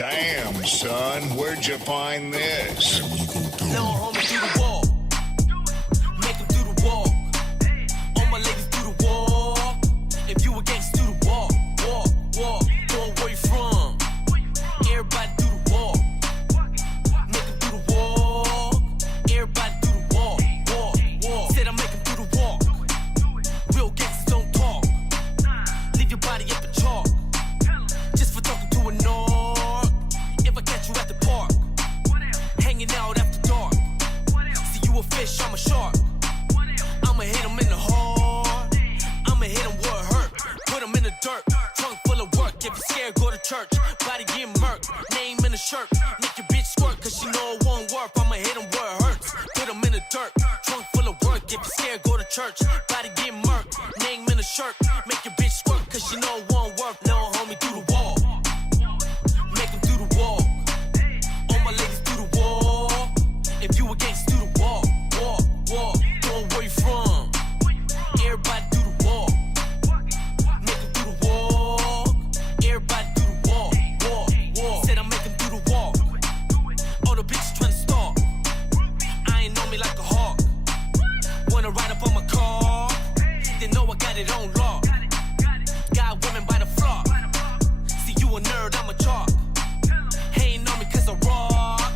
Damn, son, where'd you find this? No, homie, do the walk. Make them do the walk. All my ladies do the walk. If you against, do the walk. Walk. Go where you from. Everybody do the walk. Make them do the walk. Everybody do the walk. Said I make them do the walk. Real gangsters don't talk. Leave your body up in chalk. Just for talking to a narc. If I catch you at the park, hanging out after dark. See you a fish, I'm a shark. I'ma hit him in the heart. I'ma hit him where it hurt. Put him in the dirt. Trunk full of work. If you're scared, go to church. Body get murked. Name in the shirt. Make your bitch squirt, cause she know it won't work. I'ma hit him where it hurts. Put him in the dirt. Trunk full of work. If you're scared, go to church. Body get murked. Name in the shirt. Make your bitch squirt, cause she know it won't work. No, homie, do the wall. Make him do the wall. All my ladies do the wall. If you against, do the walk. Go where you from. Everybody do the walk. Make him do the walk. Everybody do the walk. Said I make him do the walk. All the bitches tryna stalk. I ain't know me like a hawk. Wanna ride up on my car. They know I got it on lock. Got women by the flock. See you a nerd, I'm a chalk. Hating on me cause I rock.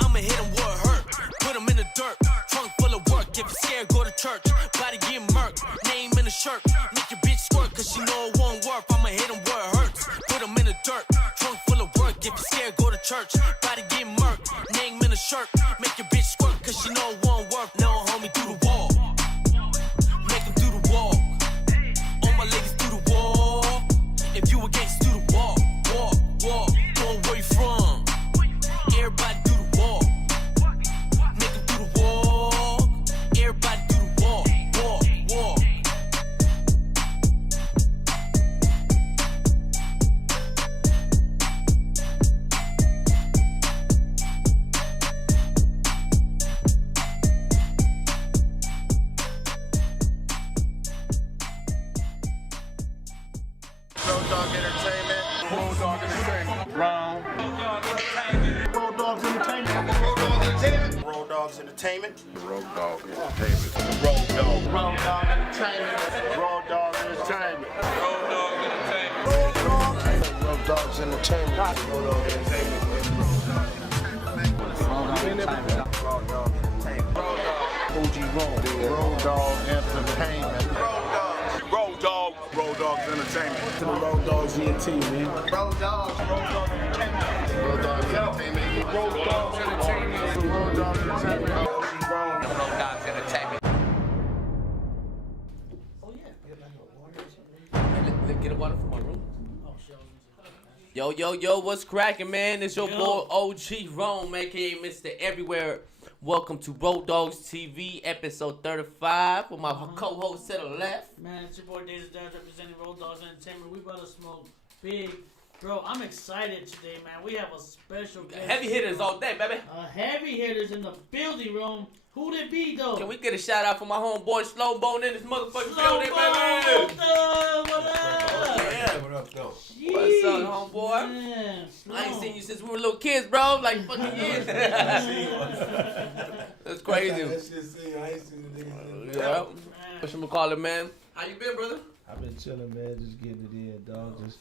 I'ma hit him where it hurt. Put him in the dirt. Trunk full of work. If you're scared, go to church. Body get murked. Name in the shirt. Make your bitch squirt cause she know it won't work. I'ma hit him where it hurts. Put him in the dirt. Trunk full of work. If you're scared, go to church. Body get murked. Name in the shirt. Make your bitch squirt cause she know it won't work. No, homie, do the walk. Make him do the walk. All my ladies do the walk. If you against, do the walk. Go where you from. Everybody do the walk. Make them do the walk. Everybody do the walk. Rowdoggs Entertainment. Rowdoggs Entertainment. Round. Rowdoggs Entertainment. Rowdoggs Entertainment. Rowdoggs Entertainment. Rowdoggs Entertainment. Rowdoggs Entertainment. Rowdoggs Entertainment. Rowdoggs Entertainment. OG Rowdoggs Entertainment. Rowdoggs Entertainment. To the Rowdoggs ENT, man. Rowdoggs Entertainment. Rowdoggs Entertainment. Rowdoggs Entertainment. Rowdoggs Entertainment. Oh yeah. Let's get a water from my room. Yo, what's cracking, man? It's your boy OG Rome, aka Mr. Everywhere. Welcome to Rowdoggs TV, episode 35, with my co-host to the left. Man, it's your boy Dazer Dabs representing Rowdoggs Entertainment. We about to smoke big. Bro, I'm excited today, man. We have a special guest. Heavy hitters all day, baby. Heavy hitters in the building room. Who'd it be, though? Can we get a shout out for my homeboy SLOAN in this motherfucking Slow building, Mo, baby? what up? Yeah. What up, though? What's up, homeboy? Man, I ain't seen you since we were little kids, bro. Like fucking years. That's crazy. I ain't seen the niggas. Yeah. What you call it, man? How you been, brother? I've been chilling, man, just getting it in, dog. Just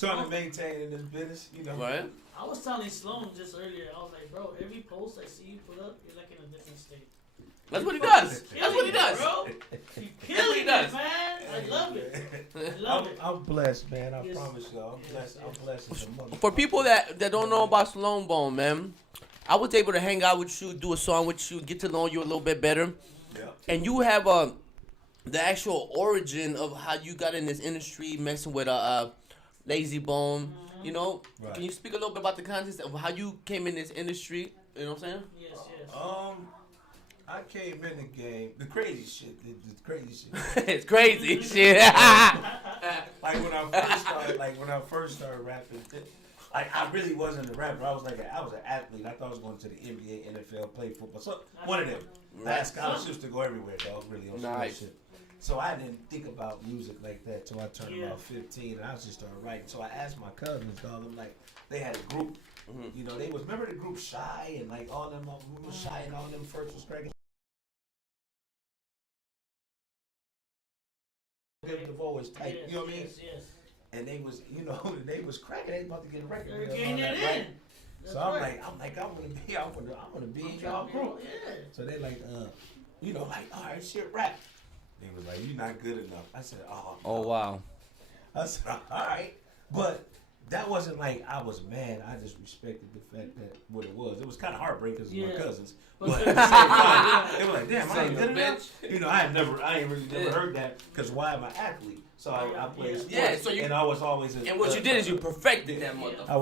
Trying to maintain in this business, you know. Right. I was telling Sloan just earlier, I was like, bro, every post I see you put up, you're like in a different state. That's what he does. That's what he does. Bro. You killing it, man. I love it. I love it. I'm blessed, man. I Yes. promise y'all. I'm blessed as a mother. For people that don't know about SLOAN, man, I was able to hang out with you, do a song with you, get to know you a little bit better. Yeah. And you have the actual origin of how you got in this industry, messing with Lazy Bone. You know, Right. Can you speak a little bit about the context of how you came in this industry? You know what I'm saying? Yes. I came in the game, the crazy shit, the crazy shit. It's crazy shit. Like when I first started rapping, like I really wasn't a rapper. I was an athlete. I thought I was going to the NBA, NFL, play football. So one of them. I had scholarships to go everywhere, dog. Really on some Nice. shit. So I didn't think about music like that till I turned Yeah. about 15, and I just started writing. So I asked my cousins, dog. I'm like, they had a group. You know, they was remember the group Shy and like all them was Shy and all them first was cracking. The voice type, you know what I mean? Yes. And they was, you know, they was cracking. They about to get a record. They're deal and getting all it that, in. right? That's So I'm right. like, I want to be in y'all group. Yeah. So they like, you know, like, all right, shit, rap. They was like, you're not good enough. I said, oh. Oh wow. I said, all right, but that wasn't like I was mad. I just respected the fact that what it was. It was kind of heartbreaking because Yeah. my cousins. But But they're at the same time, saying, they were like, damn, I ain't Son good of a enough. You know, I ain't really never Yeah. heard that because why am I athlete? So I played sports, Yeah, so you- and I was always a, And what you did is you perfected that motherfucker. I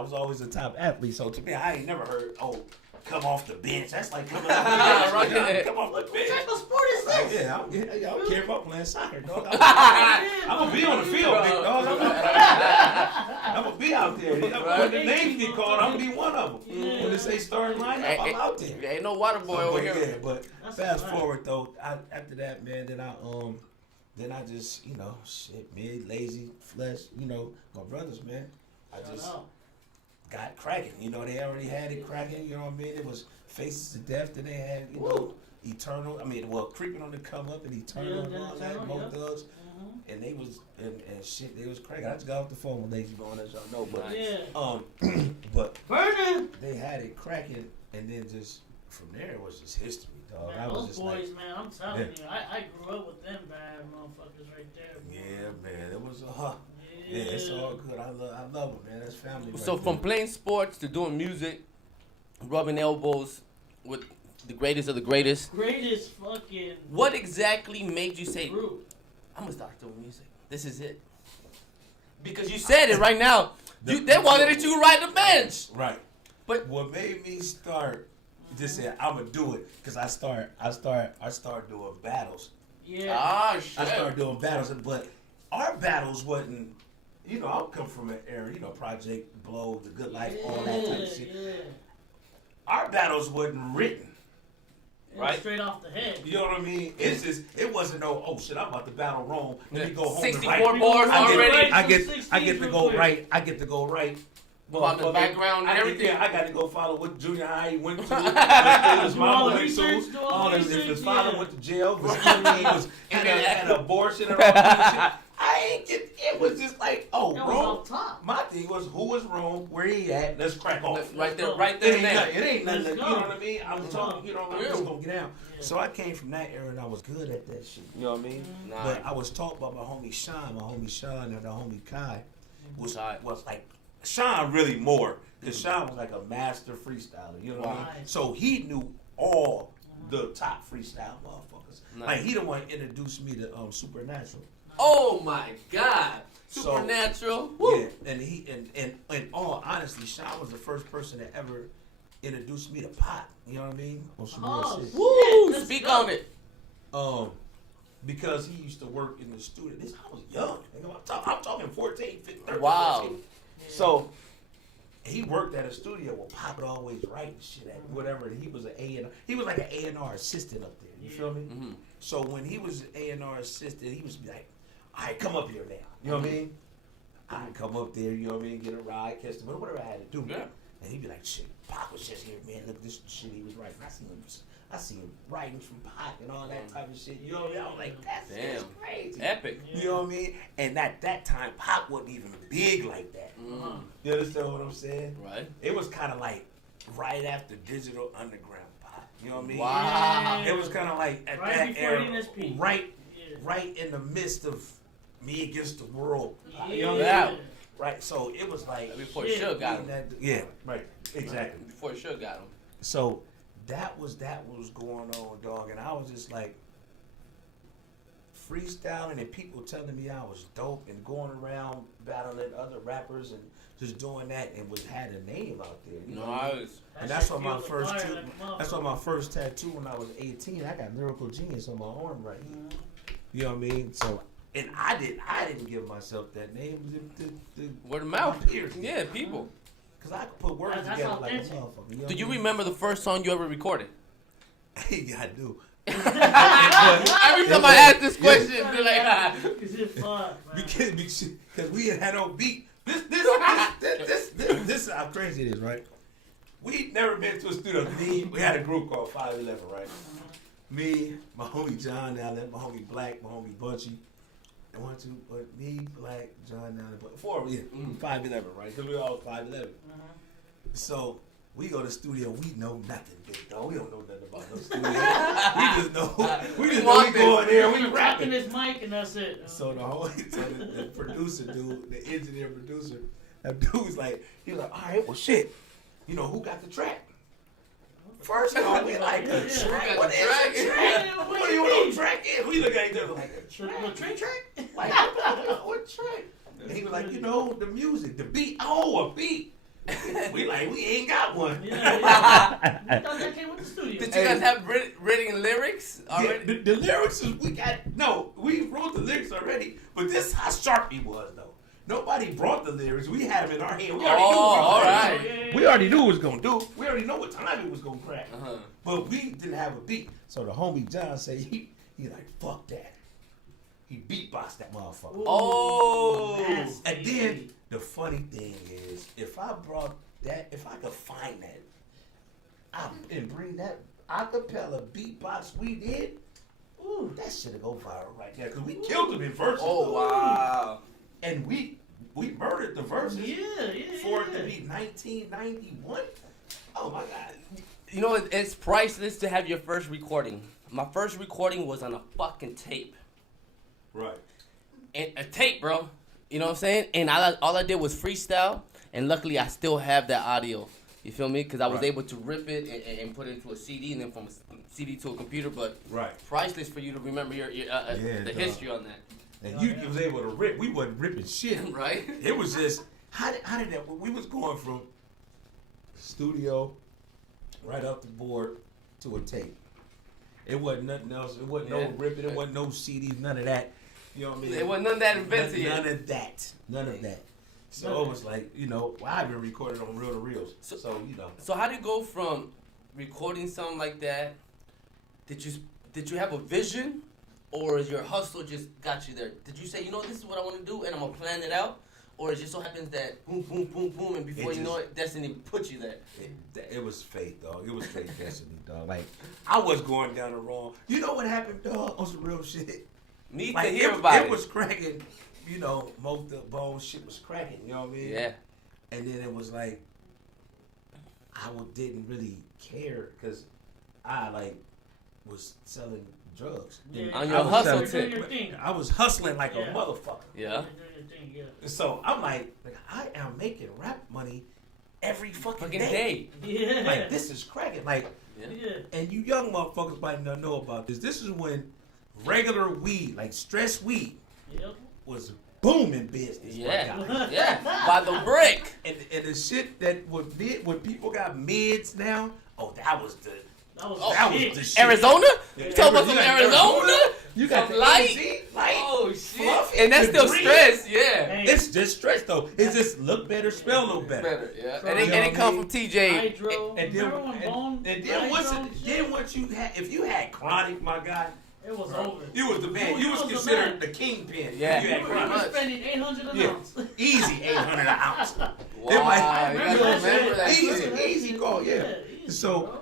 was always a top athlete. So to me, I ain't never heard, come off the bench. That's like coming off the bench. Right. Come off the bench. what type of sport is this? Yeah, I don't care about playing soccer, dog. I'm gonna be on the field, big dog. I'm gonna be out there. When the names get called, I'm gonna be one of them. When they say starting lineup, I'm out there. Ain't no water boy over But here. yeah, but That's fast right. forward though, after that, man, then I just, you know, mid, lazy, flesh, you know, my brothers, man, I just got cracking. You know, they already had it cracking, you know what I mean? It was Faces to Death that they had, you know, Eternal, Creeping on the Come Up and Eternal and all that, Mo Thugs. And they was, and shit, they was cracking. I just got off the phone with Lazy Bone, as y'all know, but, Yeah. but Burning. they had it cracking, and then just, from there, it was just history, dog. Man, I was those just boys, like, man, I'm telling you, I grew up with them bad motherfuckers right there. yeah, man, it was yeah, it's all good. I love them, man. That's family. So right from there. playing sports to doing music, rubbing elbows with the greatest of the greatest, Greatest fucking what exactly made you say, group. I'm gonna start doing music? This is it. Because you said it right now. They wanted that you ride the bench. Right. But What made me start, just said I'm gonna do it, cause I start doing battles. Yeah. shit. I started doing battles, but our battles wasn't. You know, I come from an era, you know, Project Blow, The Good Life, all that type of shit. Yeah. Our battles wasn't written. And Right. Straight off the head. You know what I mean? It's just, it wasn't no, oh shit, I'm about to battle Rome. Let me go home 64 and write. bars already. I get to go right. I get to go right. On the background and everything. I got to go follow what junior high he went to. His Do mama all the went research, do to. all All the this, if his research, father yeah. went to jail, was had an abortion and all that shit. I ain't get. It was just like, oh, That was Rome. off top. My thing was, who was Rome? Where he at? Let's crack off. Right there, go. right It there ain't and nothing. there. It ain't nothing. Let's You go. know what I mean? I'm Let's talking. go. You know, I'm Yeah. just gonna get down. Yeah. So I came from that era and I was good at that shit. You know what I mean? Nice. But I was taught by my homie Sean and the homie Kai was like Sean really more because Sean was like a master freestyler. You know what I mean? Nice. So he knew all the top freestyle motherfuckers. Nice. Like he the one introduced me to Supernatural. Oh my God. So- Supernatural. Woo. Yeah, and he and all honestly, Sean was the first person that ever introduced me to pot. You know what I mean? On some real Oh, shit. Woo. Let's Speak go. on it. Because he used to work in the studio. I was young. I'm talking 14, 15, 13. Wow. 14. So he worked at a studio where Pop would always write shit at whatever. And he was he was like an A&R assistant up there. You feel me? Mm-hmm. So when he was an A&R assistant, he was like, all right, come up here now. You know what I mean? I'd come up there, you know what I mean, get a ride, catch the whatever I had to do. Yeah. And he'd be like, shit, Pop was just here, man. Look, this shit he was writing. I see him writing from Pop and all that type of shit. You know what I mean? I was like, that's just crazy. Epic. You know what I mean? And at that time, Pop wasn't even big like that. You understand what I'm saying? Right. It was kind of like right after Digital Underground Pop. You know what I mean? Wow. It was kind of like at Right that before era, NSP. right in the midst of Me Against the World. You know what I mean? Yeah. Right. So it was like Before Shit. Suge got him. yeah, right, exactly. Before Suge got him. So that was going on, dog, and I was just like freestyling and people telling me I was dope and going around battling other rappers and just doing that and had a name out there. You know what I mean? Nice. And that's why my first tattoo when I was 18, I got Miracle Genius on my arm right here. You know what I mean? So, and I didn't give myself that name. The Word of mouth. my peers did. Yeah, people. Cause I could put words That's together like a authentic. motherfucker. Do you remember the first song you ever recorded? Yeah, I do. Every time I ask this question, they're like, Is it fun, man? Because we had no beat. This is how crazy it is, right? We never been to a studio. We had a group called 511, right? Me, my homie John Allen, my homie Black, my homie Bunchy. And me, Black, John Allen, but 511, right? Because we all 511. So we go to the studio. We know nothing, big dog. We don't know nothing about no studio. we just know we go in there. We rapping this mic and that's it. So the producer dude, the engineer producer, that dude's like, he was like, all right, well shit, you know who got the track? First off, we like the track. What is the track? What do you want the track is? We look at each other like a track. Like what track? And he was like, you know, the music, the beat. Oh, a beat. We ain't got one. Yeah. I thought that came with the studio. Did you guys have written lyrics already? Yeah, the lyrics is we wrote the lyrics already, but this is how sharp he was though. Nobody brought the lyrics. We had them in our head. We already knew all right. We already knew what it was gonna do. We already know what time it was gonna crack. But we didn't have a beat. So the homie John said he like fuck that. He beatboxed that motherfucker. Oh. And then the funny thing is, if I could find that, and bring that acapella beatbox we did, ooh, that shit'll go viral right there. Cause we killed him in verses. Oh wow. And we murdered the verses. Yeah. For it to be 1991. Oh my God. You know, it's priceless to have your first recording. My first recording was on a fucking tape. Right. And a tape, bro. You know what I'm saying? And all I did was freestyle, and luckily I still have that audio. You feel me? Because I was able to rip it and put it into a CD, and then from a CD to a computer. But priceless for you to remember the history on that. And you was able to rip. We wasn't ripping shit. Right? It was just, how did that, we was going from studio right up the board to a tape. It wasn't nothing else. It wasn't no ripping. It wasn't no CDs, none of that. You know what I mean? There wasn't none of that invented yet. None of that. So it was like, you know, I've been recording on reel to reels. So, you know. So how do you go from recording something like that? Did you have a vision? Or is your hustle just got you there? Did you say, you know, this is what I want to do and I'm going to plan it out? Or it just so happens that boom, boom, boom, boom, and before you know it, destiny put you there? It was fate, dog. It was fate destiny, dog. Like, I was going down the wrong. You know what happened, dog? On some real shit. Need to hear about it. It was cracking. You know, most of the bone shit was cracking. You know what I mean? Yeah. And then it was like, I didn't really care because I, like, was selling drugs. On your hustle tip. I was hustling like a motherfucker. Yeah. So I'm like, I am making rap money every fucking day. Yeah. Like, this is cracking. Like, and you young motherfuckers might not know about this. This is when regular weed, like stress weed, was booming business. Yeah. Yeah. By the brick. And the shit that when people got mids now, that was the shit. Arizona? Yeah, you talking about some Arizona? You got some the light? Oh shit. Fluffy, and that's still green. Stress, yeah. It's just stress though. It's just look better, smell a little better. Yeah. And it come from TJ. Then once you had, if you had chronic, my guy, it was over. You was the man. You was considered the kingpin. Yeah. You had chronic. You were spending $800 an ounce. Easy $800 an ounce. Wow. Easy call, yeah. So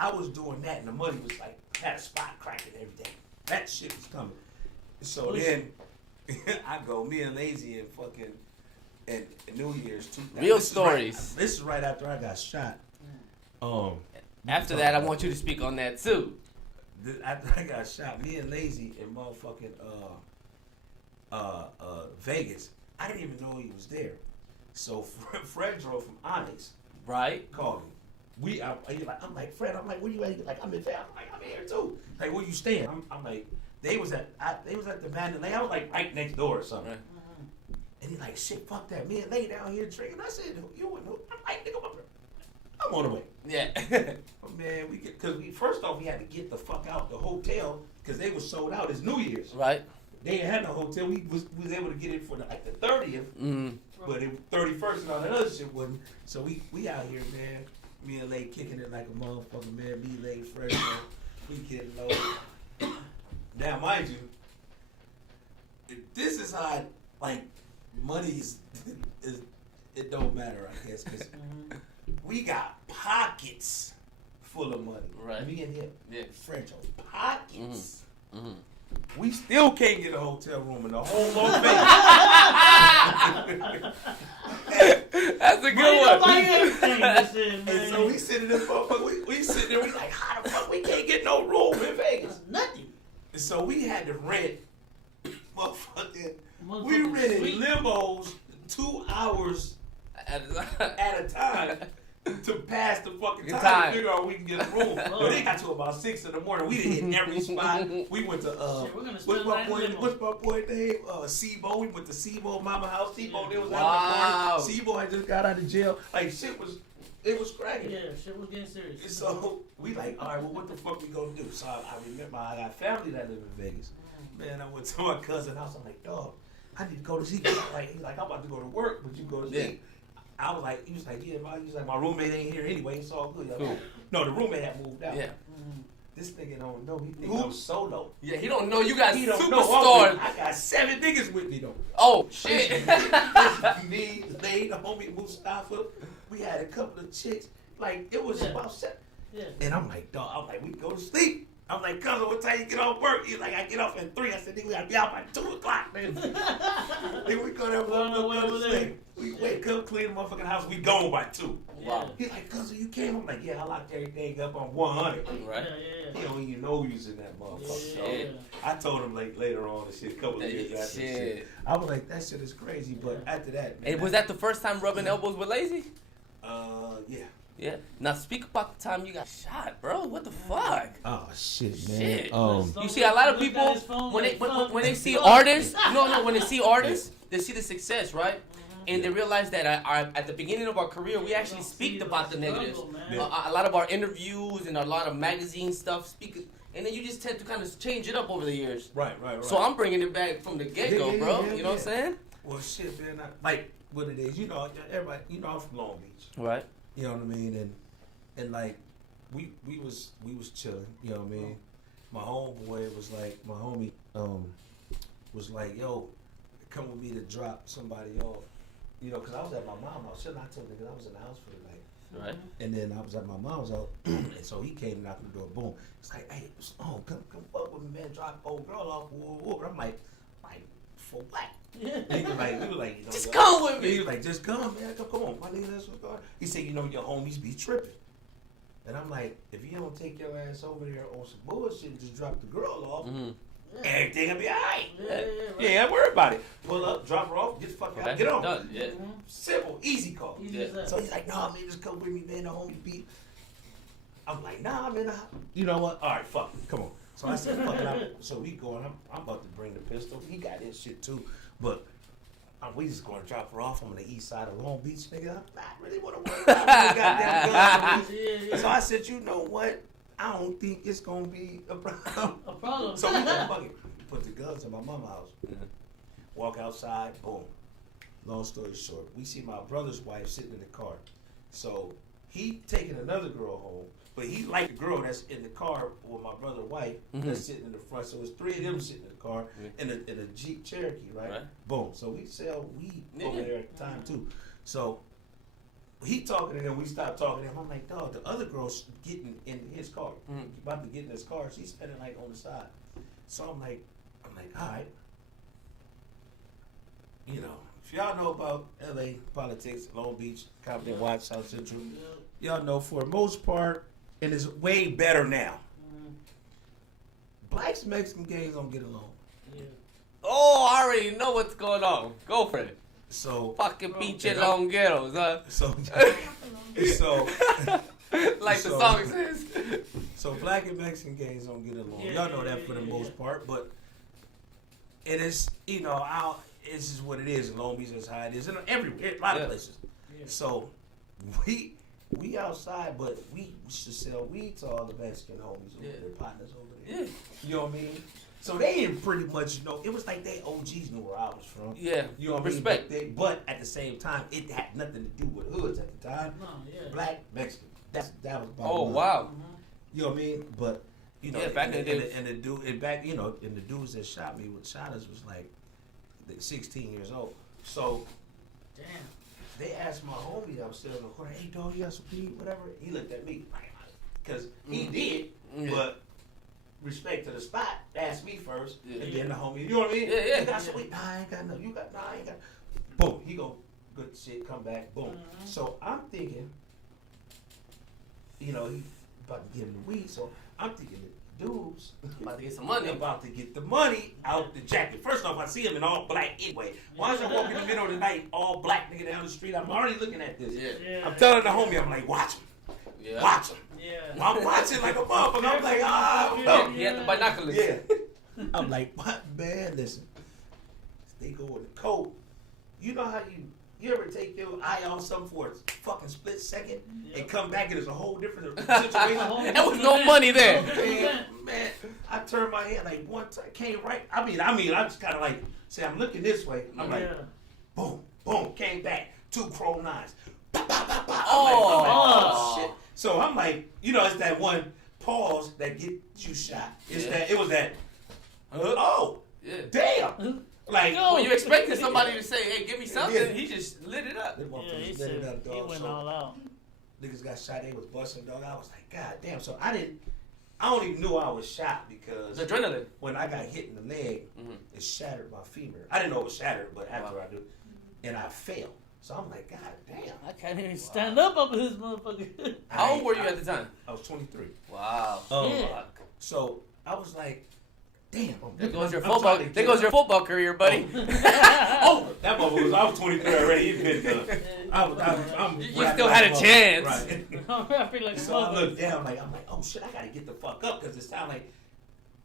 I was doing that, and the money was like, had a spot cracking every day. That shit was coming. So then I go, me and Lazy and fucking and New Year's 2000. Real stories. This is right after I got shot. After that, I want you to speak on that too. After I got shot, me and Lazy in motherfucking Vegas, I didn't even know he was there. So Fred drove from Onyx, called me. I'm like, Fred, where you at? He's like, I'm in town. I'm like, I'm here too. Like, where you staying? I'm like, they was at the Mandalay. I was like right next door or something. Right. And he's like, shit, fuck that. Me and Lay down here drinking. I said, you wouldn't know. I'm like, nigga, I'm on the way. Yeah. Oh, man, first off, we had to get the fuck out the hotel because they were sold out. It's New Year's. Right. They ain't had no hotel. We was able to get it for the 30th, but it 31st and all that other shit wasn't. So we out here, man. Me and Lay kicking it like a motherfucker, man. Me, Lay, Fresh, We getting low. Now, mind you, this is how like money is it don't matter, I guess, because we got pockets full of money. Right. Me and him, Yeah. French on pockets. Mm-hmm. We still can't get a hotel room in the whole Las Vegas. That's a good Money one. don't buy you everything. That's it, man. And so we sitting there, we sitting there, we like, how the fuck we can't get no room in Vegas? Nothing. And so we had to rent, motherfucking, we Motherfucking rented sweet. limos 2 hours at a time to pass the fucking Good time time. to figure out we can get a room. But it got to about 6 in the morning. We didn't hit every spot. We went to Shit, we're gonna what's spend my the boy? night in limo. What's my boy name? Sebo. We went to Sebo Mama House. Sebo, they was out Wow. in the corner. Sebo had just got out of jail. Like it was cracking. Yeah, shit was getting serious. And so we like, all right, well, what the fuck we gonna do? So I remember I got family that live in Vegas. Man, I went to my cousin's house. I'm like, dog, I need to go to sleep. Like, he's like, I'm about to go to work, but you go to sleep. I was like, he was like, yeah, he was like, my roommate ain't here anyway. It's all good. Cool. No, the roommate had moved out. Yeah. This nigga don't know. He think I'm solo. Yeah, he don't know you got He don't know. superstars. I got 7 niggas with me though. Oh shit. Me, Lane, the homie Mustafa. We had a couple of chicks. Like it was about 7. Yeah. And I'm like, dog. I'm like, we go to sleep. I'm like, cousin, what time you get off work? He's like, I get off at 3. I said, nigga, we gotta be out by 2 o'clock, man. Then we go there, go to sleep. We wake up, clean the motherfucking house. We gone by 2. Wow. He's like, cousin, you came? I'm like, yeah, I locked everything up on 100. Right. He don't even know who's in that motherfucker. Yeah. So I told him like later on and shit, a couple of years after Shit. shit. I was like, that shit is crazy. But after that, man, And was that the first time rubbing elbows with Lazy? yeah. Yeah. Now speak about the time you got shot, bro. What the fuck? Oh shit, man. Shit. You see, a lot of people when they see artists, when they see artists, they see the success, right? And they realize that at the beginning of our career, we actually speak about the negatives. A lot of our interviews and a lot of magazine stuff speak, and then you just tend to kind of change it up over the years. Right. So I'm bringing it back from the get-go, bro. You know what I'm saying? Well, shit, man. Like what it is, you know, everybody, you know, I'm from Long Beach. Right. You know what I mean? And like we was chilling, you know what I mean? My homeboy was like, my homie was like, yo, come with me to drop somebody off. You know, because I was at my mom's house. Shouldn't I tell you, because I was in the house for the night. Right. And then I was at my mom's house, and so he came and knocked on the door. Boom. It's like, hey, come fuck with me, man. Drop old girl off. Whoa. I'm like, for what? Yeah. He was like, you know, Just come with me. He was like, just come, man. Come on, my nigga. That's what's going on. He said, you know, your homies be tripping. And I'm like, if you don't take your ass over there on some bullshit and just drop the girl off, everything will be all right. Yeah, don't worry about it. Pull up, drop her off, get the fuck out, get on. Done. Yeah. Simple, easy call. Easy as that. So he's like, nah, man, just come with me, man. The homie beat. I'm like, nah, man. You know what? All right, fuck it. Come on. So I said, fuck it out. So we going. I'm about to bring the pistol. He got his shit too, but we just gonna drop her off on the east side of Long Beach, nigga. I really want to worry about the goddamn gun. So I said, you know what? I don't think it's gonna be a problem. A problem. So we gonna fuck it. Put the guns in my mama's house. Walk outside. Boom. Long story short, we see my brother's wife sitting in the car. So he taking another girl home, but he liked the girl that's in the car with my brother's wife that's sitting in the front. So it's 3 of them sitting in the car in a Jeep Cherokee, right? Boom. So we sell weed over there at the time too. So he talking to them, we stopped talking to him. I'm like, dog, the other girl's getting in his car. About to get in his car. She's standing like on the side. So I'm like, all right. You know, if y'all know about LA politics, Long Beach, Compton, Watts, South Central, y'all know for the most part, and it's way better now. Blacks and Mexican gangs don't get along. Oh, I already know what's going on. Go for it. So Fucking pinche longueros, huh? so Like the song says. So black and Mexican gangs don't get along. Y'all know that for the most part, but it is, you know, it's just what it is. In Long Beach is how it is, and everywhere, a lot of places. So we outside, but we should sell weed to all the Mexican homies over there, partners over there. Yeah. You know what I mean? So they didn't pretty much know. It was like they OGs knew where I was from. Yeah. You know what Respect. I mean? But at the same time, it had nothing to do with hoods at the time. No, yeah. Black, Mexican. That was. Oh, wow. You know what I mean? But You know, Yeah, back in the day. and the dude, and back, you know, and the dudes that shot me with shot us was like 16 years old. So Damn. they asked my homie that was still in the corner, "Hey, dog, you got some weed, whatever?" He looked at me because he did, but respect to the spot, asked me first, and then the homie, you know what I mean? Yeah. You got some weed? Nah, I ain't got no. You got? Nah, I ain't got. Boom, he go good shit, come back, boom. So I'm thinking, you know, he about to give him the weed, so I'm thinking the dudes About to get some money. about to get the money out the jacket. First off, I see him in all black anyway. Why is I walking in the middle of the night, all black nigga down the street? I'm already looking at this. Yeah. I'm telling the homie, I'm like, watch him. Yeah. Watch him. Yeah. I'm watching like a motherfucker. I'm like, ah, Oh, he had the binoculars. yeah. I'm like, what, man? Listen, they go with the coat. You know how you ever take your eye off something for a fucking split second and come back and it's a whole different situation? There was no money there. Man, I turned my head like one time, came right. I mean, I just kind of like say I'm looking this way. I'm like, boom, boom, came back, 2 Crow 9s. Bah, bah, bah, bah. Oh. Shit. So I'm like, you know, it's that one pause that gets you shot. It's that. It was that. Oh, Yeah. damn. Like, When you expected somebody to say, "Hey, give me something," Yeah. he just lit it up. them Yeah, motherfuckers he lit said it up, he dog. went So all out. niggas got shot. They was busting, dog. I was like, God damn. So I don't even know I was shot because It's adrenaline. when I got hit in the leg, it shattered my femur. I didn't know it was shattered, but after I do, and I fell. So I'm like, God damn. I can't even stand up over this motherfucker. How old were you at the time? I was 23. Wow. Yeah. So I was like, damn. There goes your I'm football. trying to There get goes your football career, buddy. Oh, that motherfucker was. I was 23 already. He's been done. I'm You still had a chance. Right. I feel like So I smoking. looked down, I'm like, oh shit, I gotta get the fuck up because it sound like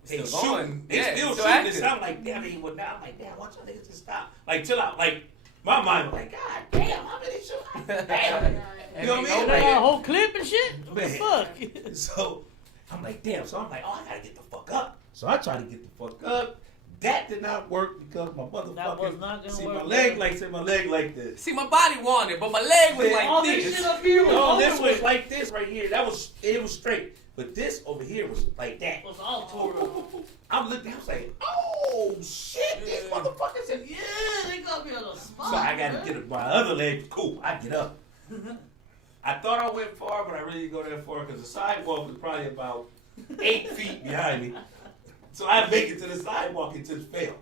they Still shooting. going. They Yeah, still still shooting. active. It sound like damn. They would now. I'm like, damn, watch y'all niggas just stop. Like chill out. Like my mind was like, God damn, how many shoot? Damn. You know what I mean? They got a whole clip and shit? What the Man. fuck? So I'm like, damn. So I'm like, oh, I gotta get the fuck up. So I tried to get the fuck up. That did not work because my That was motherfucking not gonna see work, my leg bro. my leg like this. See, my body wanted, but my leg was Yeah. All like this this. shit up here was No, over this was with. like this right here. It was straight. But this over here was like that. Was all tore up. I'm looking, I was like, oh shit, these motherfuckers in here. Yeah, they got me on the spot. So I gotta bro. get up my other leg. Cool, I get up. I thought I went far, but I really didn't go that far because the sidewalk was probably about 8 feet behind me. So I make it to the sidewalk and just fell.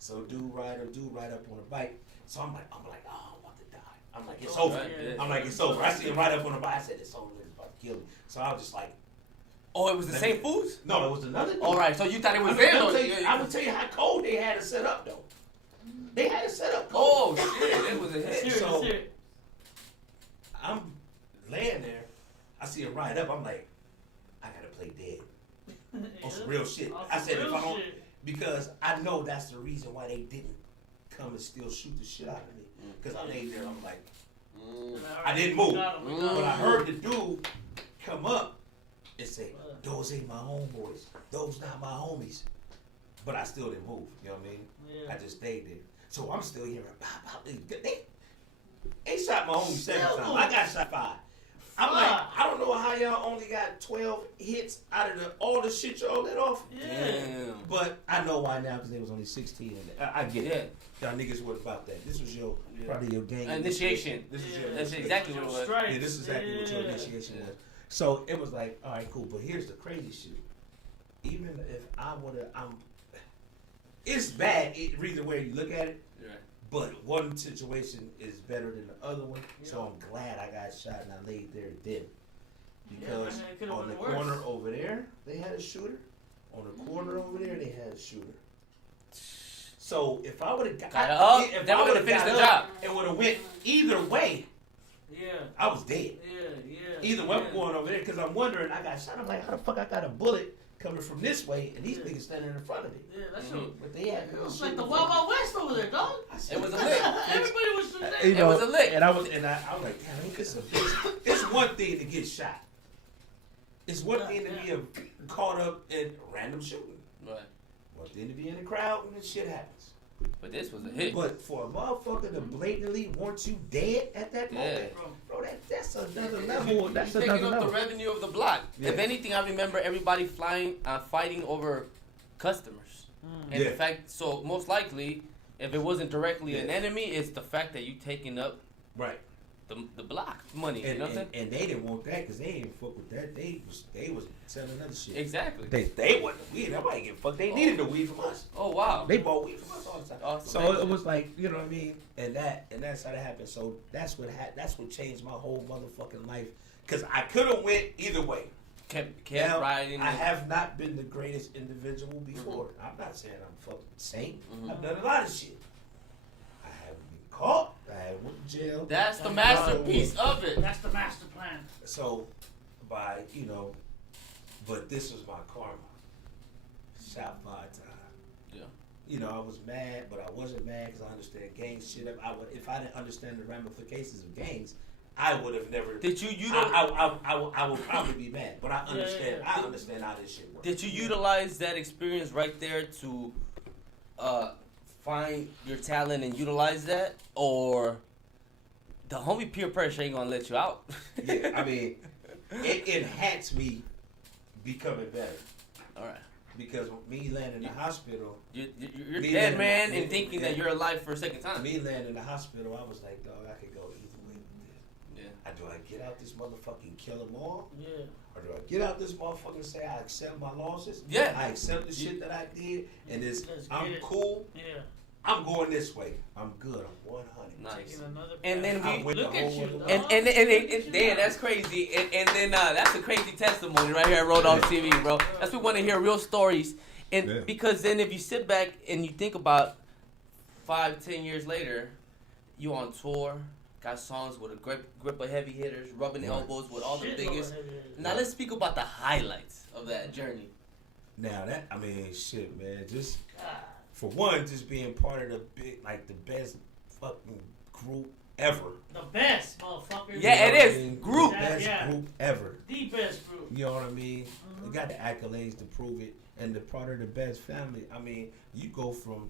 So dude ride up on a bike. So I'm like, oh, I'm about to die. I'm like, it's over. yeah. I'm like, it's over. I see him right up on the bike. I said, it's over. It's about to kill me. So I was just like, Oh, it was the same foods? no, it was another dude. All right, so you thought it was I'm gonna them? tell you- I would tell you how cold they had it set up though. They had it set up Oh cold. shit, it was a hit. Serious, So- serious. I'm laying there. I see him ride up. I'm like, I gotta play dead. On some real shit. On I some said if real I don't, shit. because I know that's the reason why they didn't come and still shoot the shit out of me. Because I laid there. I'm like, I didn't move. But I heard the dude come up and say, those ain't my homeboys. Those not my homies. But I still didn't move. You know what I mean? Yeah. I just stayed there. So I'm still hearing, pop, pop. They shot my homie 7 times. I got shot 5. I'm like, I don't know how y'all only got 12 hits out of all the shit y'all let off. Damn. But I know why now because there was only 16 in there. I get it. Y'all niggas was about that. This was your probably your gang Initiation. This is Yeah. your That's exactly what it was. Stripes. yeah, this is exactly what your initiation was. So it was like, all right, cool. But here's the crazy shit. Even if I would have, it's bad either way you look at it. Right. But one situation is better than the other one. So I'm glad I got shot and I laid there dead. Because man, it could've on the been worse. corner over there, they had a shooter. On the corner over there, they had a shooter. So if I would have got up, if that I would've would've finished got the up job. and would have went either way, Yeah. I was dead. Yeah. Either way, I'm going over there because I'm wondering. I got shot. I'm like, how the fuck I got a bullet coming from this way and these niggas standing in front of me? Yeah, that's true. But they had. It was like the Wild Wild West over there, dog. It was a lick. Everybody was shooting You It know, was a lick. and I was like, damn, it's one thing to get shot. It's one thing to be caught up in random shooting. Right. One thing to be in the crowd and this shit happens. But this was a hit. But for a motherfucker to blatantly want you dead at that moment, bro, that's another level. That's You're another taking up level. the revenue of the block. Yeah. If anything, I remember everybody fighting over customers. And the fact, so most likely, if it wasn't directly an enemy, it's the fact that you taking up Right. the block money. And, you know what I'm saying? and they didn't want that because they didn't fuck with that. They was selling other shit. Exactly. They wasn't weed. Nobody give a fuck. They needed the weed from us. Oh wow. They bought weed from us all the time. Awesome. So it was like, you know what I mean? And that's how that happened. So that's what changed my whole motherfucking life. Cause I could have went either way. kept Now, riding. I have not been the greatest individual before. I'm not saying I'm a fucking saint. Mhm. I've done a lot of shit. I haven't been caught. I haven't went to jail. That's the masterpiece of it. That's the master plan. So, but this was my karma. Shot 5 times. Yeah. I was mad, but I wasn't mad because I understand gang shit. If I didn't understand the ramifications of gangs, I would have never. Did you I would probably be mad, but I understand. Yeah. I understand how this shit works. Did you utilize that experience right there to find your talent and utilize that, or the homie peer pressure ain't gonna let you out? Yeah, I mean, it enhanced me becoming better. All right. Because me landing in the hospital, You're Me dead, landing- man, me- and thinking that yeah. you're alive for a second time. me landing in the hospital, I was like, dog, I could go either way with this. Yeah. Do I get out this motherfucking kill them all? Yeah. Or do I get out this motherfucker and say I accept my losses? Yeah. I accept the shit that I did, and Let's get I'm it. cool. Yeah. I'm going this way. I'm good. I'm 100. Nice. Taking another And then path. I went Look the at whole you, other dog. way. And damn, that's crazy. And then that's a crazy testimony right here at Rowdoggs TV, bro. That's we want to hear real stories. And because then if you sit back and you think about 5-10 years later, you on tour, got songs with a grip of heavy hitters, rubbing elbows with all the Shit, biggest. over here. Now let's speak about the highlights of that journey. Now shit, man. Just God. for one, just being part of the best fucking group ever. The best, motherfucker. Yeah, it You know what is. I mean? Group. The best Yeah. group ever. The best group. You know what I mean? They got the accolades to prove it, and the part of the best family. I mean, you go from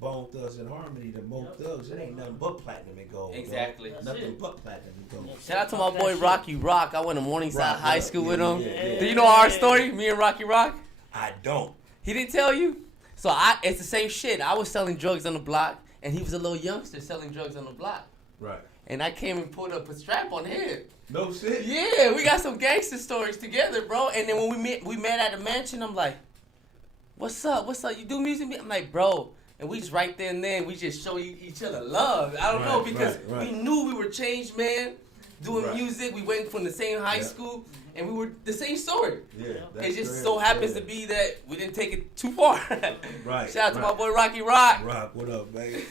Bone Thugs and Harmony to Mo Thugs. It ain't nothing but platinum and gold. dog. Exactly. That's Nothing it. but platinum and gold. Shout out to my boy Rocky Rock. I went to Morningside Rock, High yeah, School yeah, with him. yeah, yeah. Do you know our story? Me and Rocky Rock? I don't. He didn't tell you? So it's the same shit. I was selling drugs on the block, and he was a little youngster selling drugs on the block. Right. And I came and put up a strap on him. No shit. Yeah, we got some gangster stories together, bro. And then when we met at the mansion, I'm like, what's up? What's up? You do music? I'm like, bro. And we just right there and then, we just show each other love. I don't know, because we knew we were changed, man. Doing music. We went from the same high school, and we were the same story. Yeah. It just so happens to be that we didn't take it too far. Right. Shout out to my boy Rocky Rock. Rock, what up, baby?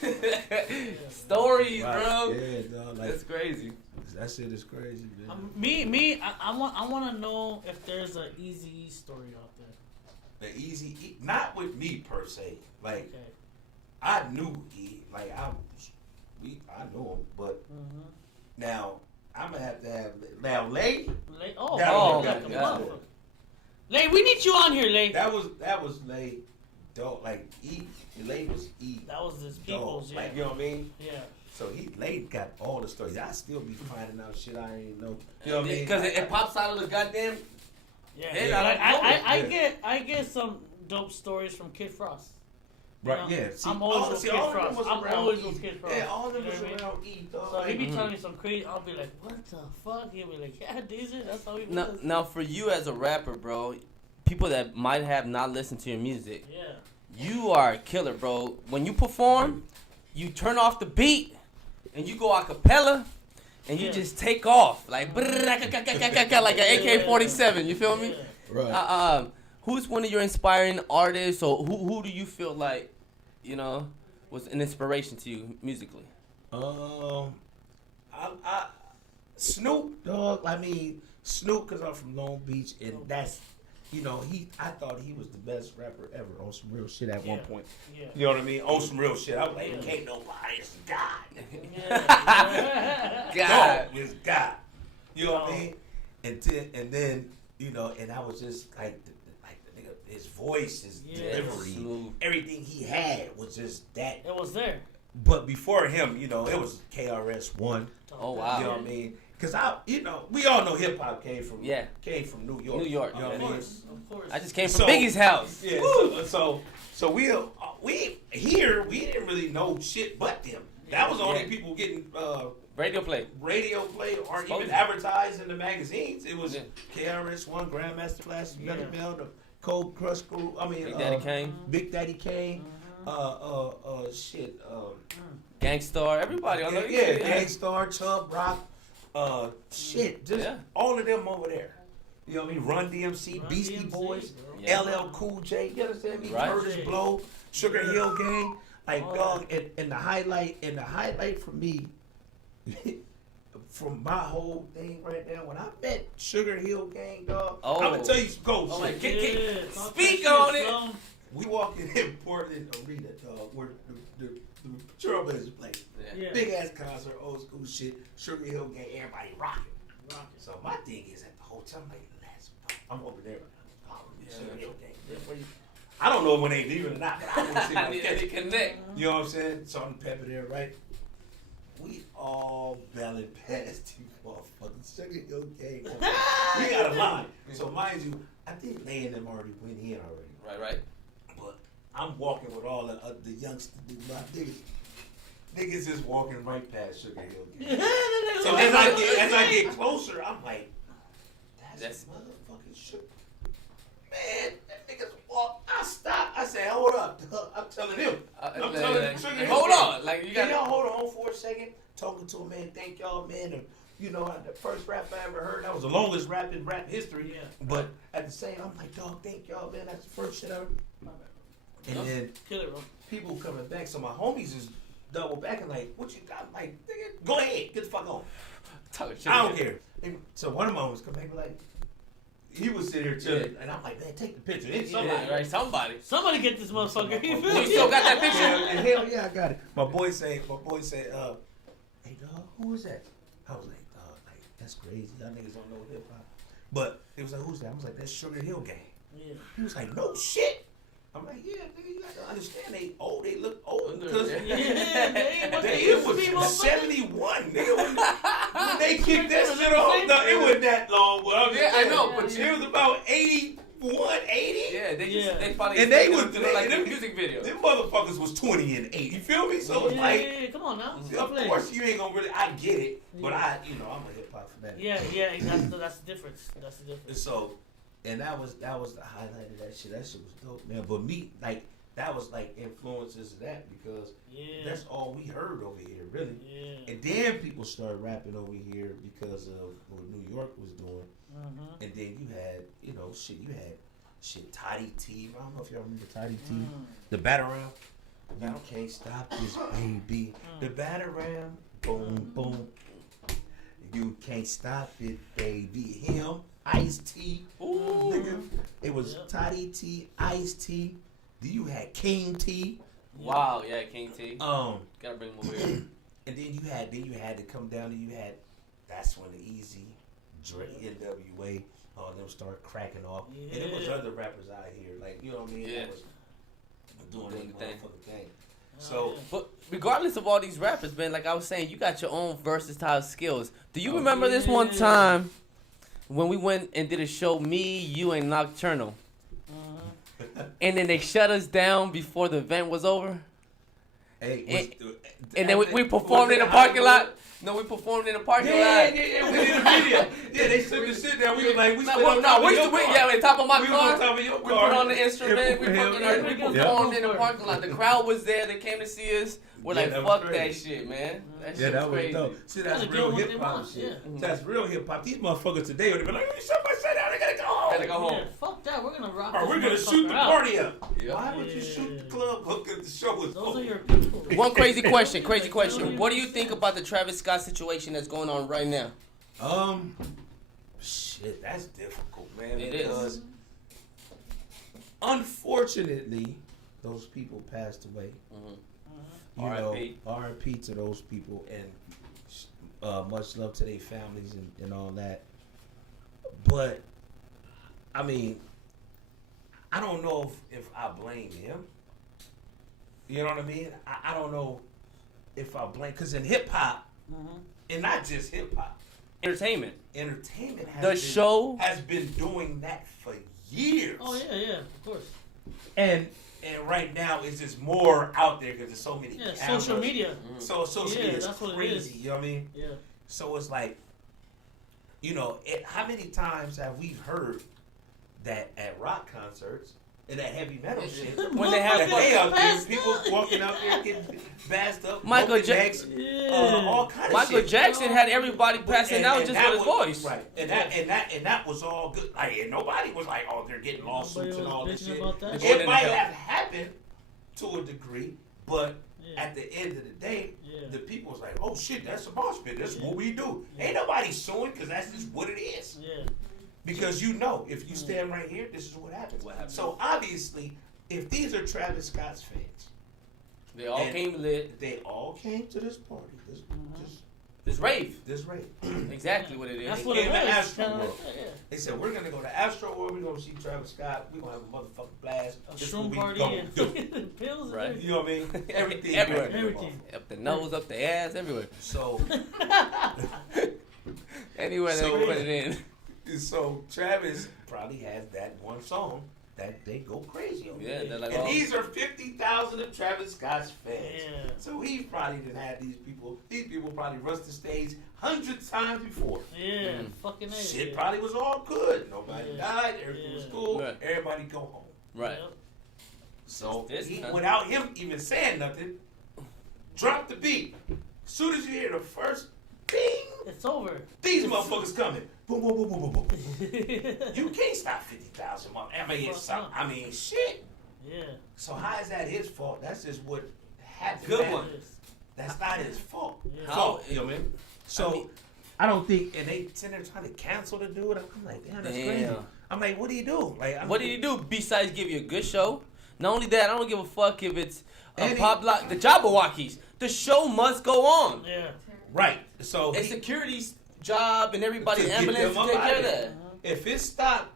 Stories, Rock. bro. Yeah, dog. Like, That's crazy. that shit is crazy, man. I want to know if there's an Easy story out there. The easy, not with me per se. Like, Okay. I knew E. Like, I knew him, but now I'm gonna have to have now Lay. Lay, oh, That was like a a God. motherfucker. Lay, we need you on here, Lay. That was Lay. Don't like E. Lay was E. That was his Dog. people's, yeah. Like, you know what I mean? Yeah. So Lay got all the stories. I still be finding out shit I ain't know. You know what I mean? Because it pops out of the goddamn. Yeah. Yeah, Like, yeah. I get some dope stories from Kid Frost. Right, You know, yeah. See, I'm always with Kid all of them Frost. was I'm around always E. with Kid Frost. Yeah, all of them You know was what I mean? around E, dog. So he be Mhm. telling me some crazy. I'll be like, "What the fuck?" He'll be like, "Yeah, Dazer, that's how he was." Now, for you as a rapper, bro, people that might have not listened to your music, Yeah. you are a killer, bro. When you perform, you turn off the beat and you go a cappella and you Yeah. just take off like like an AK-47. You feel me? Yeah. Right. Who's one of your inspiring artists, or who do you feel like, was an inspiration to you musically? Snoop, dog. I mean, Snoop, cause I'm from Long Beach, and that's, I thought he was the best rapper ever on some real shit at one Yeah. point. Yeah. You know what I mean? On some real shit. I was like, Yeah. can't nobody, it's God. Yeah. God. Dog is God. You know what I Oh. mean? And then, and I was just like, the nigga, his voice, his Yeah. delivery, Smooth. everything he had was just that. It was there. But before him, you know, it was KRS-One. Oh, wow. You know what I mean? Because we all know hip hop came from New York. New York. You know what I Of mean? course, of course. I just came from So- Biggie's house. Yeah. So we here we didn't really know shit but them. That was only Yeah. people getting Radio play. radio play or Exposure. even advertised in the magazines. It was Yeah. KRS-One, Grandmaster Flash, Yeah. Melly Mel, the Cold Crush Crew. I mean, Big Daddy Kane, Big Daddy Kane. Shit. Gangstar, everybody on there. Yeah, Gangstar, Chubb Rock, shit, just Yeah. all of them over there. You know what I mean? Run DMC, Run Beastie DMC, Boys, bro. Yeah. LL Cool J. You understand me? Right. Curtis Blow, Sugar Hill Gang, like All dog. And the highlight for me, from my whole thing right now, when I met Sugar Hill Gang, dog. Oh. I'm gonna tell you, go. Oh, shit. my Yeah, talk speak that on shit, it. bro. We walking in Portland Arena, dog, where the Trailblazers play. Yeah. Big ass concert, old school shit. Sugar Hill Gang, everybody rocking. Rock it. So my thing is at the hotel, I'm like, I'm over there. Sugar Hill Gang. I don't know when they leaving or not, but I want to see I them need catch to it. connect. You know what I'm saying? Salt and pepper there, right? We all belling past these motherfuckers. Sugar Hill Gang. We got a line. So mind you, I think Lay and them already went in already. Right. But I'm walking with all the youngsters, my niggas is walking right past Sugar Hill Gang. So as I get closer, I'm like, that's motherfucking Sugar. Man, that niggas walk. I stop. I say, hold up. I'm telling him. I'm telling him. Sugar Hill Hold Gang. on, like you Can got. y'all hold on for a second? Talking to him, man. Thank y'all, man. And, you know, the first rap I ever heard. That was the longest rap in rap history. Yeah. But at the same, I'm like, dog, thank y'all, man. That's the first shit ever. And then Kill it, bro. people coming back. So my homies is double back and like, what you got? I'm like, nigga, go ahead, get the fuck on. I don't care. So one of my homies come back and like, he was sitting here chilling, and I'm like, man, take the picture. It's somebody. Yeah, right. Somebody. Somebody get this motherfucker. You feel You me? still got that picture? Yeah, hell yeah, I got it. My boy say, hey dog, who is that? I was like, dog, like that's crazy. Y'all niggas don't know hip hop. But it was like, who's that? I was like, that's Sugar Hill Gang. Yeah. He was like, no shit. I'm like, yeah, nigga, you got to understand they look old because Yeah, they it was 71, nigga. When they kicked that shit off, no, it wasn't that long. But I'm just Yeah, I saying, know, but it was about 81, 80. Yeah, Yeah. they probably And they expected was them to look like them- a music video. Them motherfuckers was 20 and 8. You feel me? So it's Yeah, like, yeah, come on now. Stop of playing. course you ain't gonna really. I get it, but I'm a hip hop fanatic. Yeah, that's the difference. That's the difference. And so, and that was the highlight of that shit. That shit was dope, man. But me, like, that was like influences of that because Yeah. that's all we heard over here, really. Yeah. And then people started rapping over here because of what New York was doing. Mm-hmm. And then you had, you had Toddy T. I don't know if y'all remember Toddy T. The Batarang. You can't stop this, baby. The Batarang. Boom, boom. You can't stop it, baby. Him, Ice-T. Ooh. Nigga. It was Yep. Toddy T, Ice-T. Then you had King T. Wow, yeah, King T. Gotta bring him over here. And then you had to come down and that's when the Easy, Dre, NWA, all them started cracking off. And it was Yeah. other rappers out here, like, you know what I mean? Yeah. That was doing their Doing the thing. motherfucking thing. Oh, So, yeah. But regardless of all these rappers, man, like I was saying, you got your own versatile skills. Do you remember this one yeah. time when we went and did a show, me, you, and Nocturnal? And then they shut us down before the event was over? hey, And then we performed in the parking lot. No, we performed in the parking lot. Yeah, we did a video. Yeah, they took the shit down. We was like, we stood on top of your car. on top of my We was car. on top of your We car. put on the instrument. We Yeah. performed in the parking lot. The crowd was there. They came to see us. We're Yeah, like, that was fuck that crazy. shit, man. That Yeah, shit that was was crazy. dope. See, that's Gotta real do what hip they hop want, shit. yeah. That's real hip hop. These motherfuckers today would have been like, you shut my shit down. I gotta go home. Gotta go home. Yeah, fuck that. We're gonna rock. Or this we're gonna shoot the motherfucker out. party up. Yeah. Why would you shoot the club hook if the show was Those over? are your people. One crazy question. What do you think about the Travis Scott situation that's going on right now? Shit, that's difficult, man. It because is. unfortunately, those people passed away. You R.I.P. know, R.I.P. to those people, and much love to their families and all that. But I mean, I don't know if I blame him. You know what I mean? I don't know if I blame, because in hip hop, and not just hip hop, Entertainment. has been doing that for years. Oh yeah, of course. And right now it's just more out there because there's so many cameras. Social media. So social media is that's what crazy. it is. You know what I mean? Yeah. So it's like, you know, how many times have we heard that at rock concerts and that heavy metal shit When they have they out there, people walking out there getting bassed up, Michael Jackson, all kind of Michael shit. Jackson had everybody passing out just that with his was, voice. right? And that was all good. Like, and nobody was like, oh, they're getting lawsuits and all this bitching shit. about that. It might have happened to a degree, but at the end of the day, the people was like, oh shit, that's a mosh pit. That's what we do. Ain't nobody suing because that's just what it is. Yeah. Because you know, if you stand right here, this is what happens. So obviously, if these are Travis Scott's fans, They all came lit. they all came to this party. This rave. This rave. Exactly what it is. That's They what it came to was. Astro Kinda World. like that, They said, we're going to go to Astro World. We're going to see Travis Scott. We're going to have a motherfucking blast. A This is what shroom we party gonna and do. pills. Right. And You know what I mean? Everything. Everywhere. Everything. Up the nose, up the ass, everywhere. So, Anywhere they can put it in. so Travis probably has that one song that they go crazy on. Yeah, they're like, And oh. these are 50,000 of Travis Scott's fans. Yeah. So he probably didn't have these people. These people probably rushed the stage hundreds of times before. Yeah. Fucking A. Shit yeah. probably was all good. Nobody Yeah. died. Everything was Yeah. cool. Right. Everybody go home. Right. Yep. So This he, time. without him even saying nothing, drop the beat. As soon as you hear the first bing, It's over. these motherfuckers coming. Boom, boom, boom, boom, boom, boom. You can't stop 50,000 motherfuckers. I mean, shit. Yeah. So how is that his fault? That's just what happened. Good man. one. That's not his fault. Yeah. Fault, you know what I mean? So I mean- I don't think, and they sitting there trying to cancel the dude. I'm like, damn, that's crazy. I'm like, what do you do? Like, What did he do besides give you a good show? Not only that, I don't give a fuck if it's a And pop lock, the Jabberwockies. The show must go on. Yeah. Right. So It's security's job and everybody, To get ambulance them to take up care of out of that. if it stopped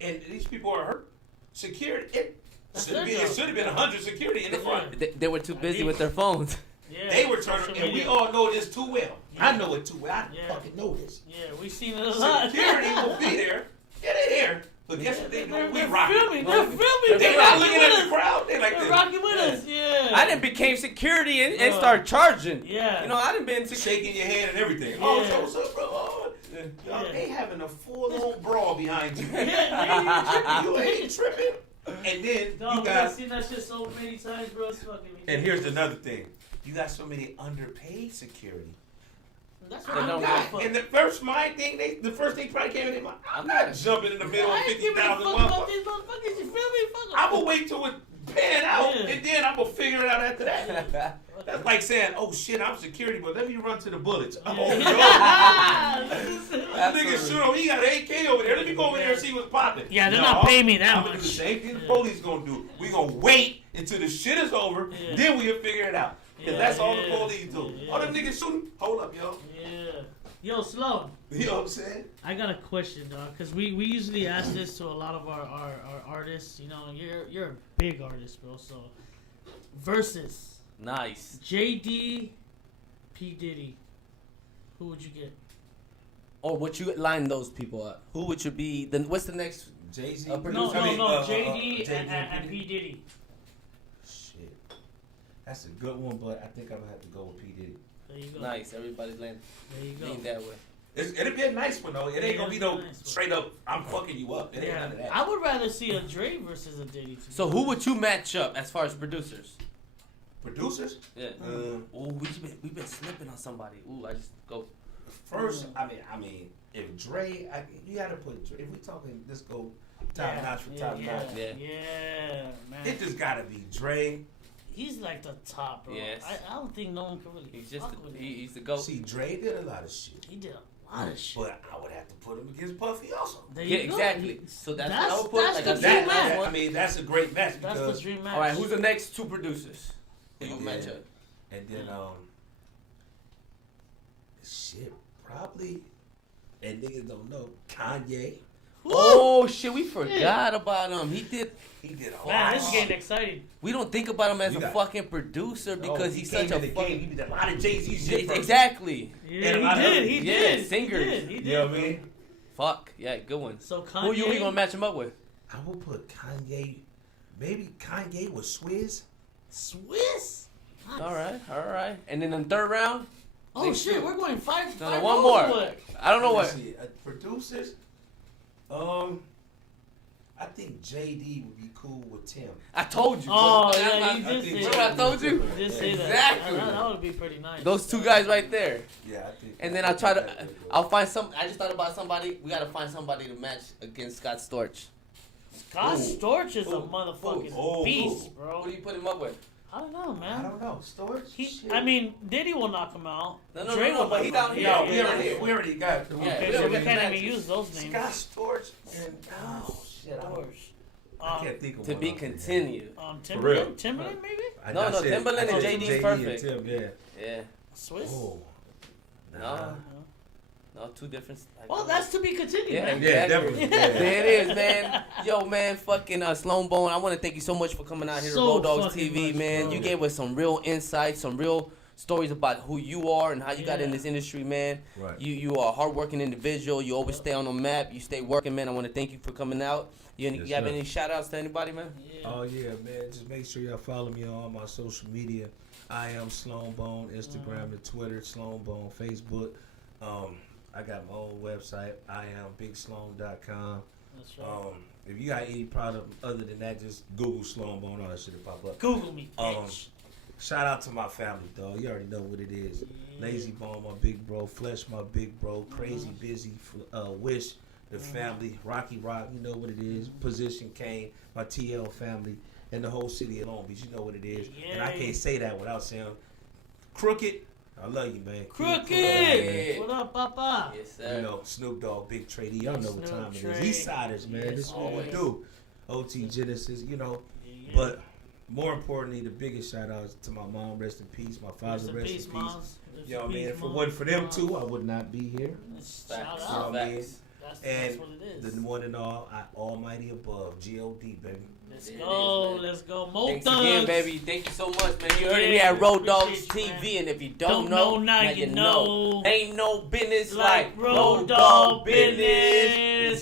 and these people are hurt, security, it That's should have their been, job. 100 security in the front. They were too busy with their phones. Yeah. They were turning, Social and we media. all know this too well. I know it too well. I Yeah. fucking know this. Yeah, we seen it a lot. Security will be there. Yeah, they there. But guess what they doing? We They're rocking. filming. They're filming. They not rocking looking with at us. the crowd. They like They're this. rocking with us. Yeah. I done became security and started charging. Yeah. You know, I done been security. Shaking your hand and everything. Yeah. Oh, so what's up, bro? Oh, Yeah. They having a full-on brawl behind you. Yeah, You ain't tripping. And then Dog, you I've got, seen that shit so many times, bro. It's fucking and here's another thing. You got so many underpaid security. That's They what don't I'm give a doing. And the first the first thing probably came in their mind. I'm not jumping in the middle of I ain't giving a 50,000 fuck about motherfuckers. these motherfuckers. You feel me? Fuck 'em. I'm gonna wait till it pan out, Yeah. and then I'm gonna figure it out after that. That's like saying, "Oh shit, I'm security, but let me run to the bullets." Oh no, that nigga shoot him. He got an AK over there. Let me go over there and see what's popping. Yeah, they're No, not paying me that I'm gonna do much. the same thing the police gonna do. We gonna wait until the shit is over, Yeah. then we'll figure it out. Cause Yeah, that's all yeah, the police do. yeah. All them niggas shooting. Hold up, yo. Yeah. Yo, Sloan. You know what I'm saying? I got a question, dog, because we usually ask this to a lot of our artists. You know, you're a big artist, bro. So, versus Nice. JD, P Diddy, who would you get? Or would you line those people up? Who would you be? Then what's the next? Jay-Z. No, producer? JD JD and P Diddy. Shit. That's a good one, but I think I'm gonna have to go with P. Diddy. There you go. Nice. Everybody's laying There you go. lean that way. It'll be a nice one though. It ain't gonna be no Nice one. straight up. I'm fucking you up. It ain't Yeah, none of that. I would rather see a Dre versus a Diddy. So who would you match up as far as producers? Producers. Yeah. Ooh, we've been slipping on somebody. Ooh, I just go. First, I mean, if Dre, you gotta put Dre. If we talking, let's go top notch for top notch. Yeah, man. It just gotta be Dre. He's like the top, bro. Yes. I don't think no one can really He's just fuck with him. he's the goat. See, Dre did a lot of shit, He did a lot of shit. but I would have to put him against Puffy also. There Yeah, you go. exactly. So that's what I would put. That's Like the I dream said, match. I mean, that's a great match That's because. the dream match. All right, who's the next two producers? Who And you match then- up? And then shit, probably. And niggas don't know Kanye Oh shit, we forgot about him. He did a Man, lot. this is getting exciting. We don't think about him as You a got- fucking producer because he's such a game. fucking. He did a lot of Jay-Z shit. first. Exactly. Yeah, And a lot of other- he yeah, did. singers. He did. You know what I mean? Fuck yeah, good one. So Kanye. Who you gonna match him up with? I will put Kanye. Maybe Kanye with Swizz. Swiss. Nice. All right. And then in the third round, Oh Next shit, year. we're going five. No, five one rows more. or what? I don't know Let's what. see, producers. I think JD would be cool with Tim. I told you. Oh, bro. yeah, That's you not- just said Remember I told you? Just say that. Exactly. That would be pretty nice. Those two guys right there. Yeah, I think. And then I'll find some. I just thought about somebody. We gotta find somebody to match against Scott Storch. Scott Ooh. Storch is a Ooh. motherfucking Ooh. beast, Who bro. do you put him up with? I don't know, man. I don't know. Storage. I mean, Diddy will knock him out. No, Dre will but knock he him down out. here. Yeah, Yeah, we already got. Yeah, Okay, we so we already can't matches. even use those names. Scott Storch and shit, I can't think of To one be off the head. continued. Timberland, maybe. I No, said- Timberland I and said JD 's JD perfect. and Tim, yeah. Yeah. Swiss. Oh. No. No, two different. Well, that's to be continued, Yeah, man. Yeah, exactly. definitely. Yeah. There it is, man. Yo, man, fucking Sloan Bone. I want to thank you so much for coming out here So to Rowdoggs fucking TV, much, man. bro. You gave us some real insights, some real stories about who you are and how you got in Yeah. this industry, man. Right. You are a hardworking individual. You always stay on the map. You stay working, man. I want to thank you for coming out. You Yes, have sir. any shout outs to anybody, man? Yeah. Oh yeah, man. Just make sure y'all follow me on all my social media. I am Sloan Bone, Instagram and Twitter, Sloan Bone, Facebook. I got my own website, IamBigSloan.com. That's right. If you got any product other than that, just Google Sloan Bone, all that shit will pop up. Google me, Um, bitch. Shout out to my family, dog. You already know what it is. Lazy Bone, my big bro. Flesh, my big bro. Crazy Busy. Wish, the family. Rocky Rock, you know what it is. Position Kane, my TL family, and the whole city of Long Beach. You know what it is. And I Yay. can't say that without saying Crooked. I love you, man. Crooked. Yeah. What up, Papa? Yes, sir. You know, Snoop Dogg, Big Trade. Y'all know what Snoop time it is. Trade. East Siders, man. Yes, This is what we always. do. OT Genesis, you know. Yeah. But more importantly, the biggest shout out is to my mom, rest in peace. My father, rest in peace. moms. Rest You know in what I mean? peace, If it moms. wasn't for them two, I would not be here. Shout Facts. out. You know what I mean? Facts. That's And what it is. the one and all, Almighty above, G-O-D, baby. Let's It go. is, man. Let's go. Mo Thanks thugs. again, baby. Thank you so much, man. You heard it Yeah, here at Rowdoggs appreciate you, TV, man. and if you don't know, now you know. Ain't no business like Road Rowdogg Dog business. business.